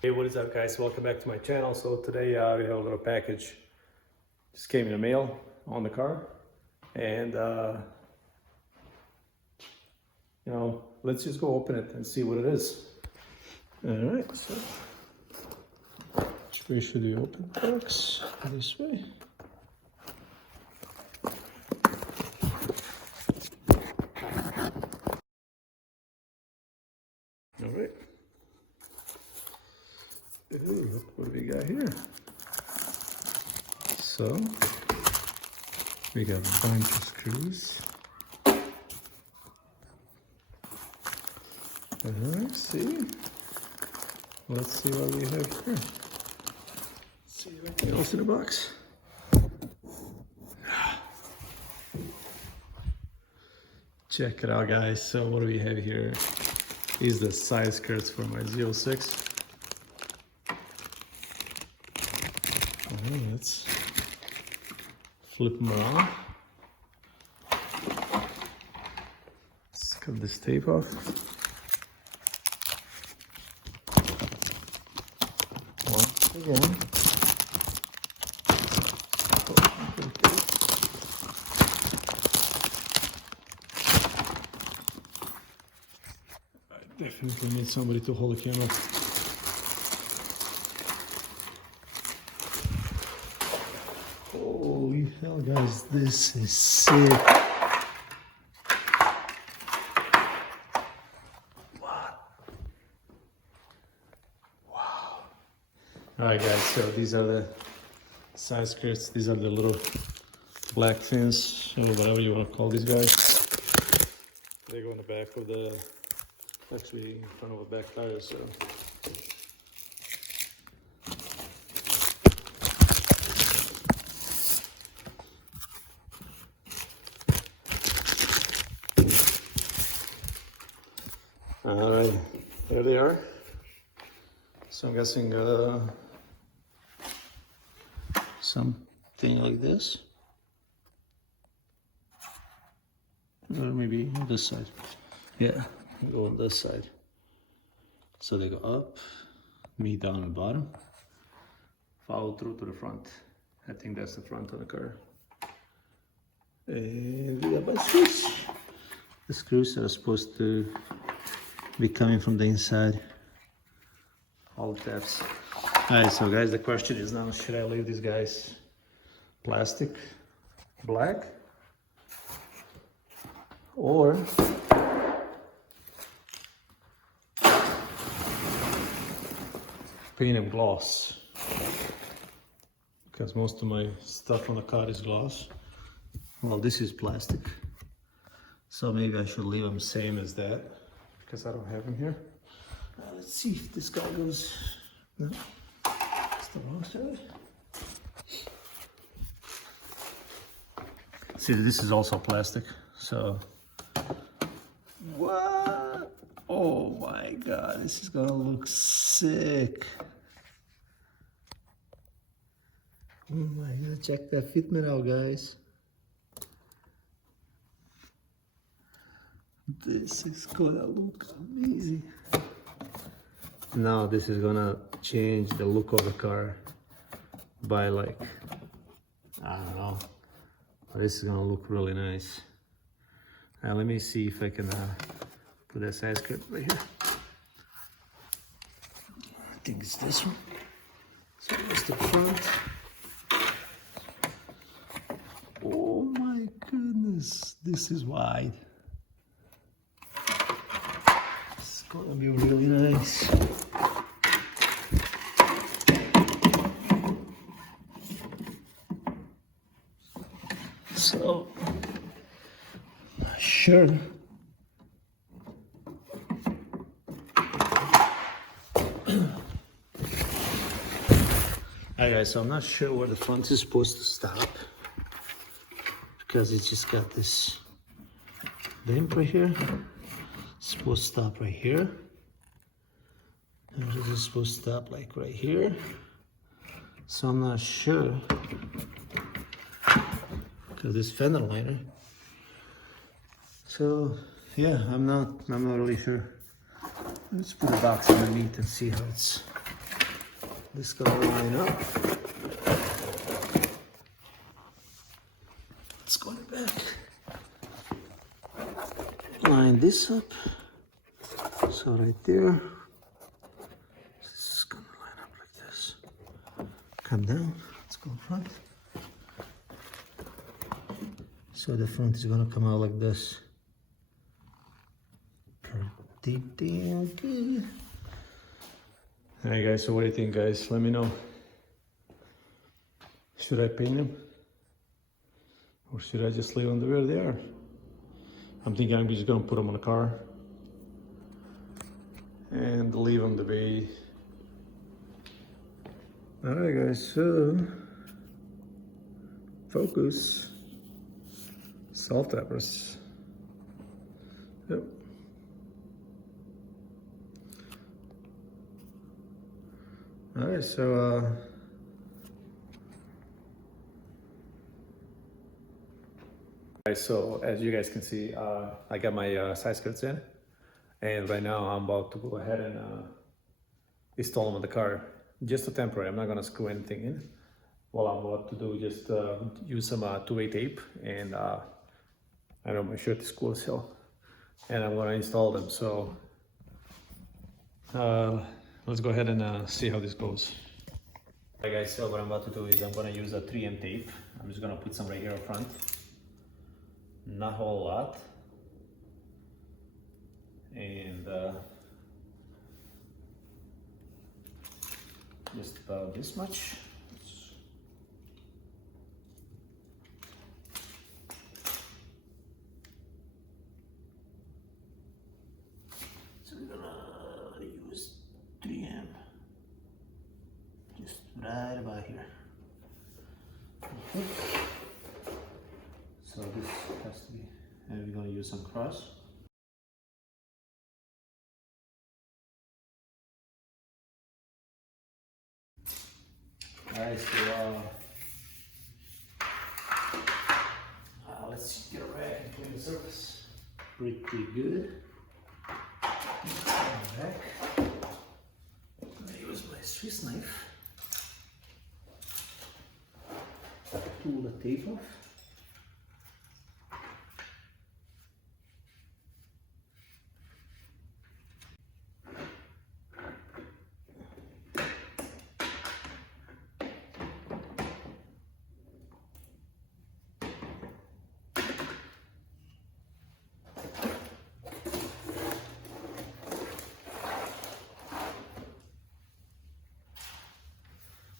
Hey, what is up guys? Welcome back to my channel. So today we have a little package. Just came in the mail on the car. And let's just go open it and see what it is. Alright, so which way should we open the box? This way. Alright. Ooh, what do we got here? So we got a bunch of screws. Alright, see? Let's see what we have here. Let's see anything else in the box. Check it out guys. So what do we have here? These are the side skirts for my ZO6. Let's flip them around. Let's cut this tape off. Once again. I definitely need somebody to hold the camera. Holy hell, guys, this is sick. What? Wow. Alright guys, so these are the side skirts. These are the little black fins, or whatever you want to call these guys. They go in the back of the, actually in front of the back tire, so. Alright, there they are. So I'm guessing something like this. Or maybe on this side. Yeah, go on this side. So they go up, meet down and bottom, follow through to the front. I think that's the front of the car. And we got my screws. The screws are supposed to be coming from the inside. All the tabs. Alright, so guys, the question is now, should I leave these guys plastic, black, or paint them gloss? Because most of my stuff on the car is gloss. Well, this is plastic, so maybe I should leave them same as that, because I don't have them here. Let's see if this guy goes. No, it's the wrong side. See, this is also plastic, so. What? Oh my god, this is gonna look sick. Oh my god, check that fitment out, guys. This is gonna look amazing. Now this is gonna change the look of the car by like, I don't know, but this is gonna look really nice. Now let me see if I can put that side skirt right here. I think it's this one. So that's the front. Oh my goodness, this is wide. It's gonna be really nice. So, not sure. Alright guys, so I'm not sure where the front is supposed to stop, because it's just got this dent right here. It's supposed to stop right here. And this is supposed to stop like right here. So I'm not sure, because this fender liner. So yeah, I'm not really sure. Let's put a box underneath and see how it's This is gonna line up. Let's go in the back. Line this up. So right there. This is gonna line up like this. Come down. Let's go front. So the front is gonna come out like this. Pretty damn good. Alright guys, so what do you think, guys? Let me know. Should I paint them? Or should I just leave them the way they are? I'm thinking I'm just gonna put them on the car and leave them the way. Alright guys, so focus. Salt tappers. Yep. Alright, so so as you guys can see, I got my side skirts in, and right now I'm about to go ahead and install them on the car. Just a temporary. I'm not gonna screw anything in. What I'm about to do is just use some 2-way tape, and I know my shirt is cool as hell, and I'm gonna install them. So let's go ahead and see how this goes. Alright guys, so what I'm about to do is I'm gonna use a 3M tape. I'm just gonna put some right here up front. Not a whole lot. And just about this much. So we're gonna use 3M. Just right about here. Okay. So this has to be, and we're gonna use some cross. Alright, so let's get a rag and clean the surface. Pretty good. Back. I'm gonna use my Swiss knife. Pull the tape off.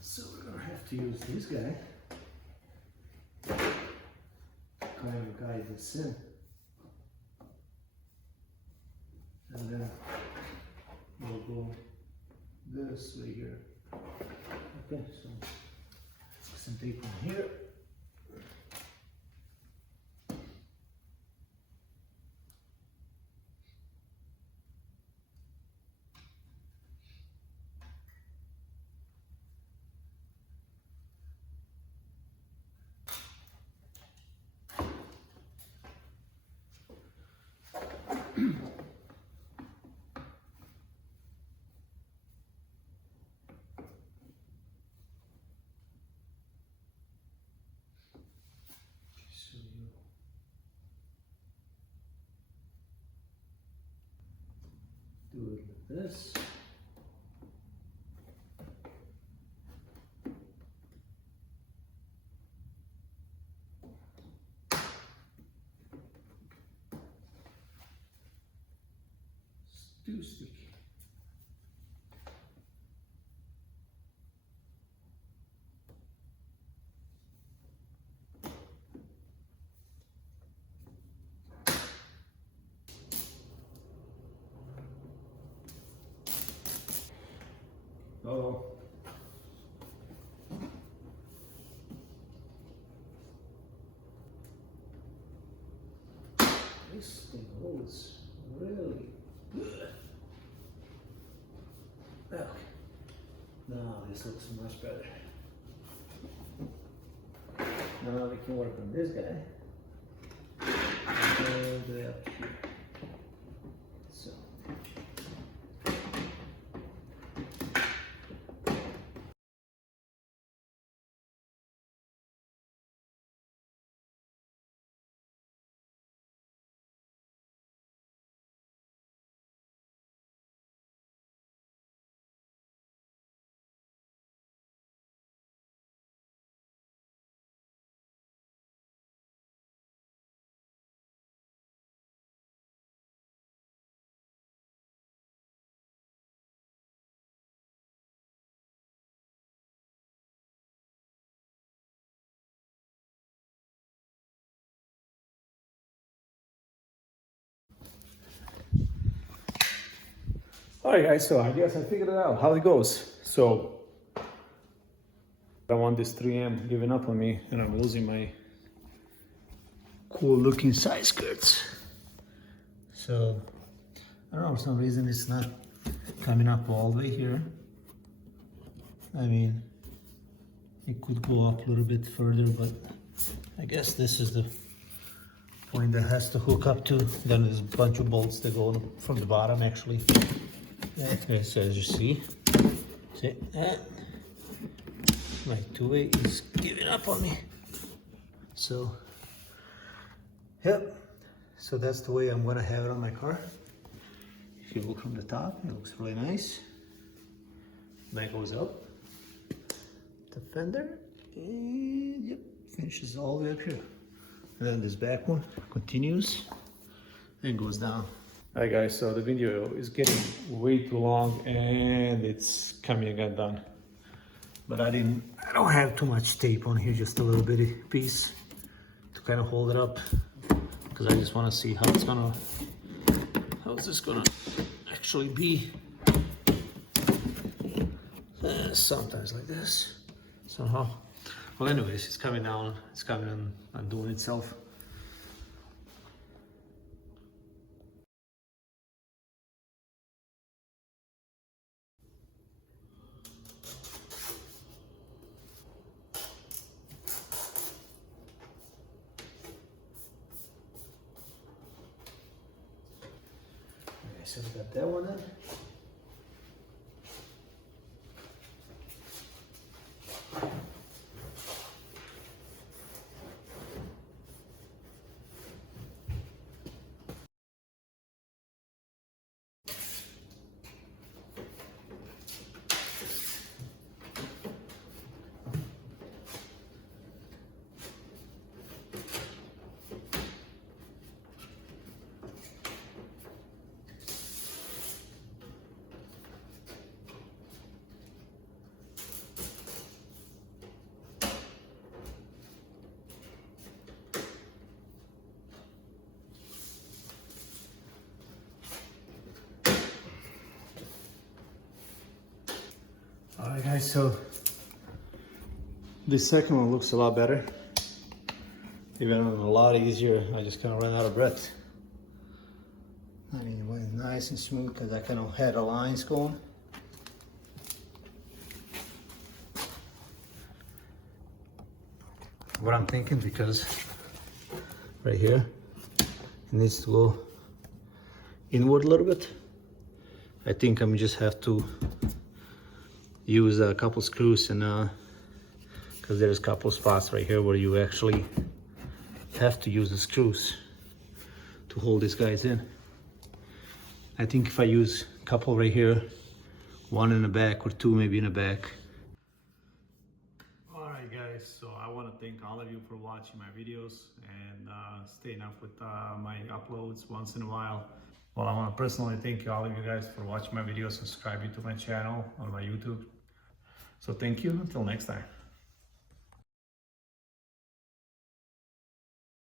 So we're gonna have to use this guy. Kind of guide this in. And then we'll go this way here. Okay, so some tape on here. So you do it like this. It's too sticky. Oh. This thing holds really good. Okay. Now this looks much better. Now we can work on this guy. All the way up here. So. Alright guys, so I guess I figured it out how it goes. So I don't want this 3M giving up on me and I'm losing my cool looking side skirts. So I don't know, for some reason it's not coming up all the way here. I mean, it could go up a little bit further, but I guess this is the point that has to hook up to. Then there's a bunch of bolts that go from the bottom actually. Okay, so as you see that my two-way is giving up on me. So yep, so that's the way I'm gonna have it on my car. If you look from the top, it looks really nice. That goes up the fender and yep, finishes all the way up here. And then this back one continues and goes down. Alright guys, so the video is getting way too long and it's coming again done. But I don't have too much tape on here, just a little bitty piece to kind of hold it up, because I just want to see how's this gonna actually be. Sometimes like this, somehow. Well, anyways, it's coming down, it's coming on, undoing itself. Okay, so we got that one in. Alright guys, so this second one looks a lot better. Even a lot easier. I just kind of ran out of breath. I mean, it went nice and smooth because I kind of had the lines going. What I'm thinking, because right here it needs to go inward a little bit. I think I'm just have to use a couple screws and because there's a couple spots right here where you actually have to use the screws to hold these guys in. I think if I use a couple right here, one in the back or two maybe in the back. Alright guys, so I want to thank all of you for watching my videos and staying up with my uploads once in a while. Well, I want to personally thank all of you guys for watching my videos, subscribing to my channel on my YouTube. So thank you, until next time.